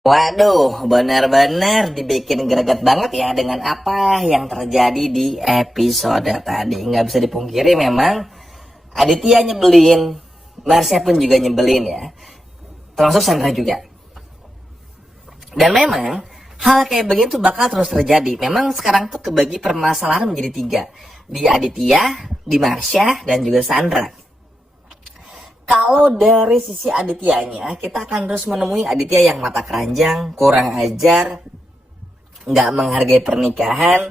Waduh, benar-benar dibikin greget banget ya dengan apa yang terjadi di episode tadi. Nggak bisa dipungkiri memang Aditya nyebelin, Marsha pun juga nyebelin ya. Termasuk Sandra juga. Dan memang hal kayak begini tuh bakal terus terjadi. Memang sekarang tuh kebagi permasalahan menjadi tiga. Di Aditya, di Marsha, dan juga Sandra. Kalau dari sisi Adityanya, kita akan terus menemui Aditya yang mata keranjang, kurang ajar, nggak menghargai pernikahan,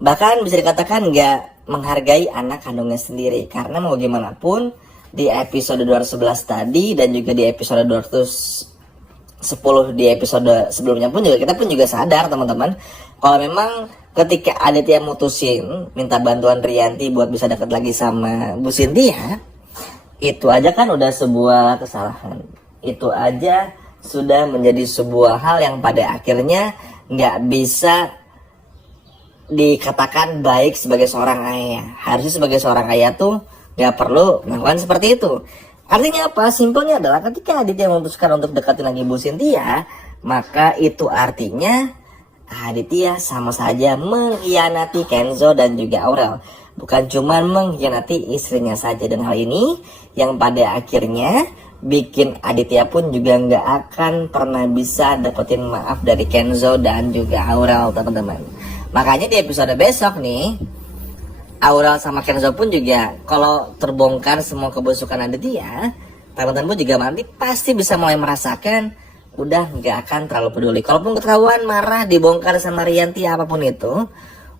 bahkan bisa dikatakan nggak menghargai anak kandungnya sendiri. Karena mau gimana pun, di episode 211 tadi dan juga di episode 210 di episode sebelumnya pun juga kita pun juga sadar teman-teman, kalau memang ketika Aditya mutusin minta bantuan Rianti buat bisa dekat lagi sama Bu Cynthia, itu aja kan udah sebuah kesalahan. Itu aja sudah menjadi sebuah hal yang pada akhirnya nggak bisa dikatakan baik sebagai seorang ayah. Harusnya sebagai seorang ayah tuh nggak perlu melakukan seperti itu. Artinya apa? Simpelnya adalah ketika Aditya memutuskan untuk deketin lagi Bu Cynthia, maka itu artinya Aditya sama saja mengkhianati Kenzo dan juga Aurel. Bukan cuma mengkhianati istrinya saja, dan hal ini yang pada akhirnya bikin Aditya pun juga nggak akan pernah bisa dapetin maaf dari Kenzo dan juga Aurel, teman-teman. Makanya di episode besok nih, Aurel sama Kenzo pun juga kalau terbongkar semua kebusukan Aditya, teman-teman pun juga nanti pasti bisa mulai merasakan udah nggak akan terlalu peduli. Kalaupun ketahuan marah dibongkar sama Rianti apapun itu,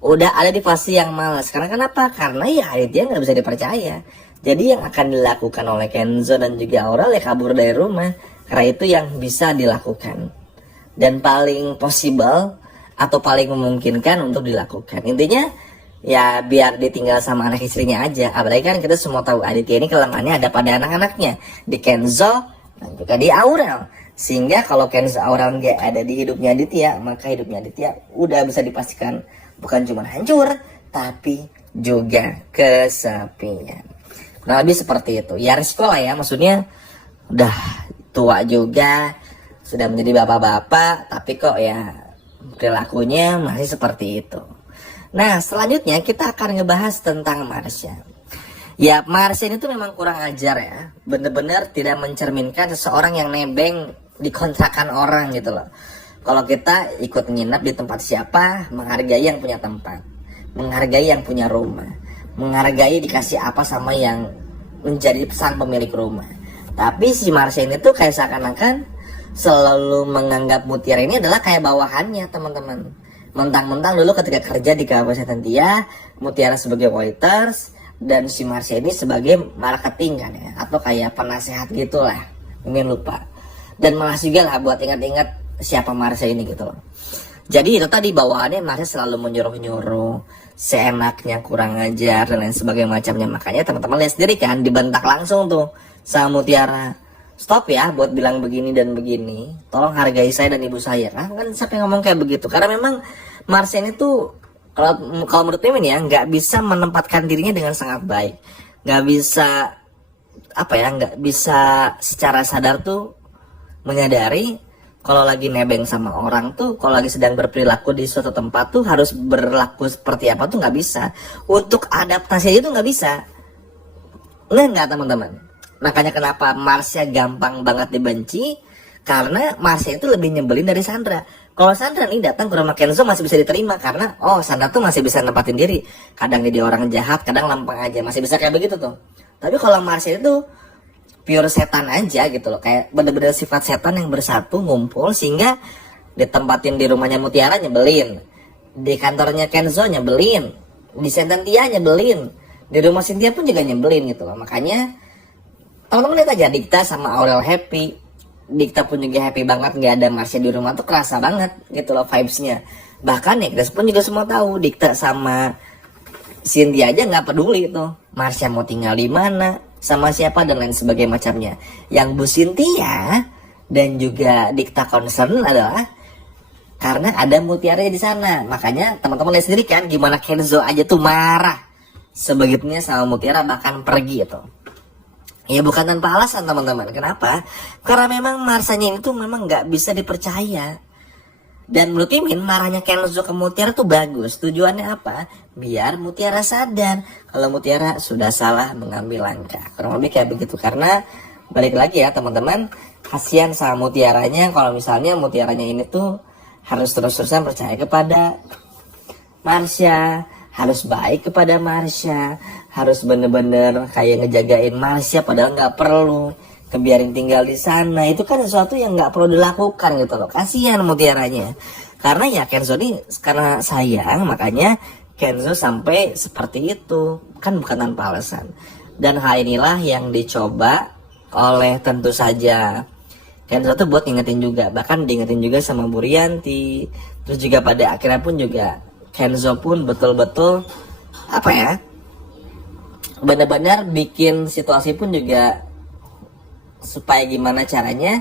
udah ada di fase yang malas. Karena kenapa? Karena ya Aditya nggak bisa dipercaya. Jadi yang akan dilakukan oleh Kenzo dan juga Aurel ya kabur dari rumah. Karena itu yang bisa dilakukan dan paling possible atau paling memungkinkan untuk dilakukan. Intinya ya biar ditinggal sama anak istrinya aja. Apalagi kan kita semua tahu Aditya ini kelemahannya ada pada anak-anaknya, di Kenzo dan juga di Aurel. Sehingga kalau Kenzo Aurel nggak ada di hidupnya Aditya, maka hidupnya Aditya udah bisa dipastikan bukan cuma hancur, tapi juga kesepian. Nah, lebih seperti itu. Ya risiko lah ya, maksudnya udah tua juga, sudah menjadi bapak-bapak, tapi kok ya perilakunya masih seperti itu. Nah, selanjutnya kita akan ngebahas tentang Marsha. Ya, Marsha ini tuh memang kurang ajar ya. Bener-bener tidak mencerminkan seseorang yang nebeng di kontrakan orang gitu loh. Kalau kita ikut nginep di tempat siapa, menghargai yang punya tempat, menghargai yang punya rumah, menghargai dikasih apa sama yang menjadi sang pemilik rumah. Tapi si Marsha ini tuh kayak seakan-akan selalu menganggap Mutiara ini adalah kayak bawahannya, teman-teman. Mentang-mentang dulu ketika kerja di Kabupaten Sentia, Mutiara sebagai waiters dan si Marsha ini sebagai marketing kan ya, atau kayak penasehat gitulah, mungkin lupa. Dan malas juga lah buat ingat-ingat siapa Marsha ini gitu loh. Jadi itu tadi bawaannya Marsha selalu menyuruh-nyuruh, seenaknya, kurang ajar dan lain sebagainya macamnya. Makanya teman-teman lihat sendiri kan, dibentak langsung tuh sama Mutiara. Stop ya buat bilang begini dan begini. Tolong hargai saya dan ibu saya. Kan siapa yang ngomong kayak begitu? Karena memang Marsha ini tuh kalau menurut Mimin ya nggak bisa menempatkan dirinya dengan sangat baik. Nggak bisa nggak bisa secara sadar tuh menyadari kalau lagi nebeng sama orang tuh, kalau lagi sedang berperilaku di suatu tempat tuh harus berlaku seperti apa tuh nggak bisa. Untuk adaptasi aja tuh nggak bisa. Nggak teman-teman. Makanya kenapa Marsha gampang banget dibenci, karena Marsha itu lebih nyebelin dari Sandra. Kalau Sandra nih datang ke rumah Kenzo masih bisa diterima karena Sandra tuh masih bisa nempatin diri. Kadang jadi orang jahat, kadang lempeng aja, masih bisa kayak begitu tuh. Tapi kalau Marsha itu pure setan aja gitu loh, kayak bener-bener sifat setan yang bersatu ngumpul sehingga ditempatin di rumahnya Mutiara nyebelin, di kantornya Kenzo nyebelin, di Sentia nyebelin, di rumah Cynthia pun juga nyebelin gitu loh. Makanya teman-teman lihat aja Dikta sama Aurel happy, Dikta pun juga happy banget nggak ada Marsha di rumah tuh kerasa banget gitu loh vibesnya. Bahkan ya kita pun juga semua tahu Dikta sama Cynthia aja nggak peduli tuh Marsha mau tinggal di mana, sama siapa dan lain sebagainya macamnya. Yang Bu Cynthia dan juga Dikta concern adalah karena ada Mutiara di sana. Makanya teman-teman lihat sendiri kan gimana Kenzo aja tuh marah sebegitunya sama Mutiara, bahkan pergi itu. Ya bukan tanpa alasan teman-teman. Kenapa? Karena memang Marsanya ini tuh memang nggak bisa dipercaya. Dan menurut Mimin marahnya Kenzo ke Mutiara tuh bagus. Tujuannya apa? Biar Mutiara sadar kalau Mutiara sudah salah mengambil langkah. Kurang lebih kayak begitu. Karena balik lagi ya teman-teman, kasihan sama Mutiaranya kalau misalnya Mutiaranya ini tuh harus terus-terusan percaya kepada Marsha, harus baik kepada Marsha, harus bener-bener kayak ngejagain Marsha padahal nggak perlu, kebiarin tinggal di sana. Itu kan sesuatu yang nggak perlu dilakukan gitu loh. Kasihan Mutiaranya. Karena ya Kenzo ini karena sayang, makanya Kenzo sampai seperti itu. Kan bukan tanpa alasan. Dan hal inilah yang dicoba oleh tentu saja Kenzo tuh buat ngingetin juga, bahkan diingetin juga sama Bu Rianti. Terus juga pada akhirnya pun juga Kenzo pun betul-betul apa ya, benar-benar bikin situasi pun juga supaya gimana caranya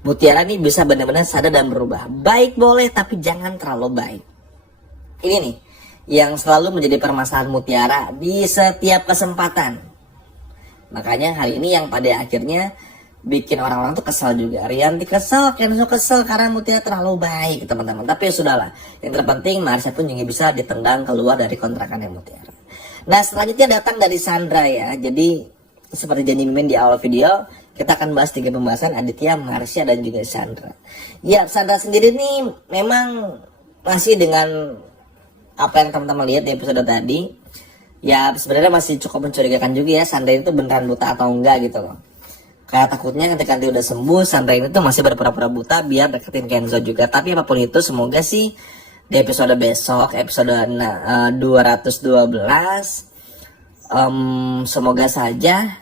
Mutiara nih bisa benar-benar sadar dan berubah. Baik boleh, tapi jangan terlalu baik. Ini nih yang selalu menjadi permasalahan Mutiara di setiap kesempatan. Makanya hal ini yang pada akhirnya bikin orang-orang tuh kesal juga. Rianti kesel, Kenzo kesel karena Mutiara terlalu baik teman-teman. Tapi ya sudahlah. Yang terpenting Marsha pun juga bisa ditendang keluar dari kontrakannya Mutiara. Nah selanjutnya datang dari Sandra ya. Jadi seperti janji Mimin di awal video, kita akan bahas 3 pembahasan Aditya, Marsha dan juga Sandra. Ya Sandra sendiri nih memang masih dengan apa yang teman-teman lihat di episode tadi. Ya sebenarnya masih cukup mencurigakan juga ya Sandra itu beneran buta atau enggak gitu loh. Kayak takutnya ketika nanti udah sembuh Sandra ini tuh masih berpura-pura buta biar deketin Kenzo juga. Tapi apapun itu semoga sih di episode besok, episode 212, semoga saja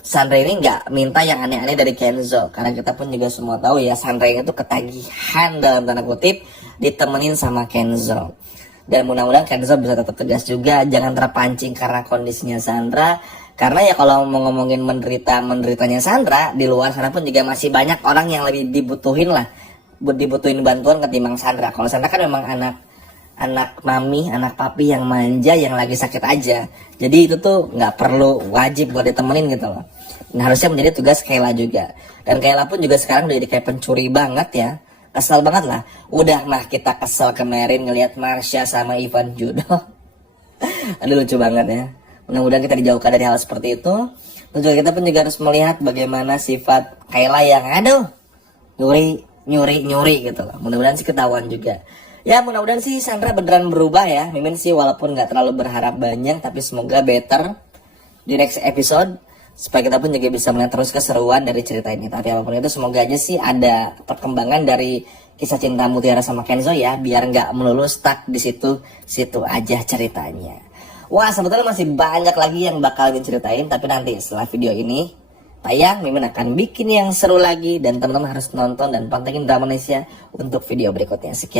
Sandra ini nggak minta yang aneh-aneh dari Kenzo. Karena kita pun juga semua tahu ya Sandra ini tuh ketagihan dalam tanda kutip ditemenin sama Kenzo. Dan mudah-mudahan Kenzo bisa tetap tegas juga, jangan terpancing karena kondisinya Sandra. Karena ya kalau mau ngomongin menderitanya Sandra, di luar sana pun juga masih banyak orang yang lebih dibutuhin bantuan ketimbang Sandra. Kalau Sandra kan memang anak mami, anak papi yang manja, yang lagi sakit aja. Jadi itu tuh nggak perlu wajib buat ditemenin gitu loh. Nah harusnya menjadi tugas Kayla juga. Dan Kayla pun juga sekarang udah jadi kayak pencuri banget ya. Kesel banget lah. Udah mah kita kesel kemarin ngelihat Marsha sama Ivan Judo. Aduh lucu banget ya. Mudah-mudahan kita dijauhkan dari hal seperti itu. Dan juga kita pun juga harus melihat bagaimana sifat Kayla yang aduh nyuri gitu loh. Mudah-mudahan sih ketahuan juga. Ya mudah-mudahan sih Sandra beneran berubah ya. Mimin sih walaupun gak terlalu berharap banyak, tapi semoga better di next episode. Supaya kita pun juga bisa melihat terus keseruan dari cerita ini. Tapi apapun itu semoga aja sih ada perkembangan dari kisah cinta Mutiara sama Kenzo ya. Biar gak melulu stuck di situ aja ceritanya. Wah sebetulnya masih banyak lagi yang bakal Mimin ceritain. Tapi nanti setelah video ini tayang, Mimin akan bikin yang seru lagi. Dan teman-teman harus nonton dan pantengin Drama Indonesia untuk video berikutnya. Sekian.